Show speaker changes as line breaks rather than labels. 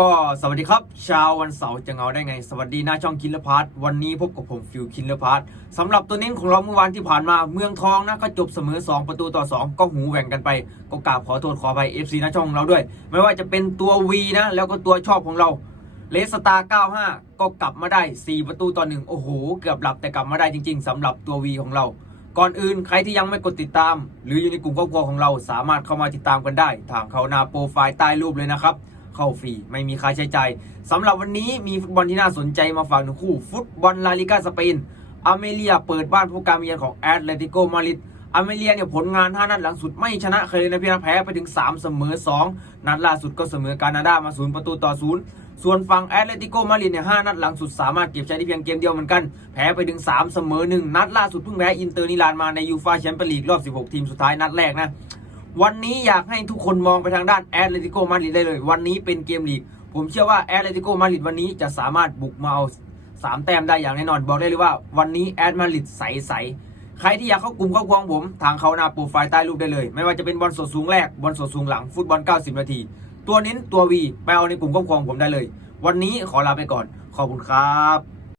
ก็สวัสดีครับชาววันเสาร์จะเงาได้ไง สวัสดีหน้าช่องคินเลพาร์ทวันนี้พบกับผมฟิวคินเลพาร์ทสำหรับตัวเน้นของเราเมื่อวานที่ผ่านมาเมืองทองนะก็จบเสมอ 2 ประตูต่อ 2 ก็หูแหว่งกันไป ก็กราบขอโทษขออภัย FC หน้าช่องเราด้วย ไม่ว่าจะเป็นตัว V นะแล้วก็ตัวชอบของเราเลสตาร์95 ก็กลับมาได้ 4 ประตูต่อหนึ่งโอ้โห เกือบหลับแต่กลับมาได้จริง ๆสำหรับตัว V ของเรา ก่อนอื่นใครที่ยังไม่กดติดตาม หรืออยู่ในกลุ่มครอบครัวของเราสามารถเข้ามาติดตามกันได้ทางเขาหนาโปรไฟล์ใต้รูปเลยนะครับ เข้าฟรี ไม่มีค่าใช้จ่ายสำหรับวันนี้มีฟุตบอลที่น่าสนใจมาฝากหนึ่งคู่ ฟุตบอลลาลิกาสเปนอเมเลียเปิดบ้านพบการเยือนของแอตเลติโกมาดริดอเมเลียเนี่ยผลงาน5นัดหลังสุดไม่ชนะเคยเลยนะพี่นะแพ้ไปถึง 3 เสมอ 2 นัดล่าสุดก็เสมอกานาดามา0ประตูต่อ0ส่วนฝั่งแอตเลติโกมาดริดเนี่ย5นัดหลังสุดสามารถเก็บชัยได้เพียงเกมเดียวเหมือนกัน แพ้ไปถึง 3 เสมอ 1 นัดล่าสุดเพิ่งแพ้อินเตอร์นิลานมาในยูฟาแชมเปี้ยนลีกรอบ 16 ทีมสุดท้ายนัดแรกนะ วันนี้อยากให้ทุกคนมองไปทางด้านแอตเลติโกมาดริดได้เลย วันนี้เป็นเกมลีก ผมเชื่อว่าแอตเลติโกมาดริดวันนี้จะสามารถบุกมาเอาสามแต้มได้อย่างแน่นอน บอกได้เลยว่าวันนี้แอตมาดริดใสๆใครที่อยากเข้ากลุ่มเข้าควงผม ทางเขาหนาโปรไฟล์ใต้รูปได้เลย ไม่ว่าจะเป็นบอลสดสูงแรกบอลสดสูงหลังฟุตบอล 90 นาที ตัวเน้นตัววีไปเอาในกลุ่มเข้าควงผมได้เลย วันนี้ขอลาไปก่อน ขอบคุณครับ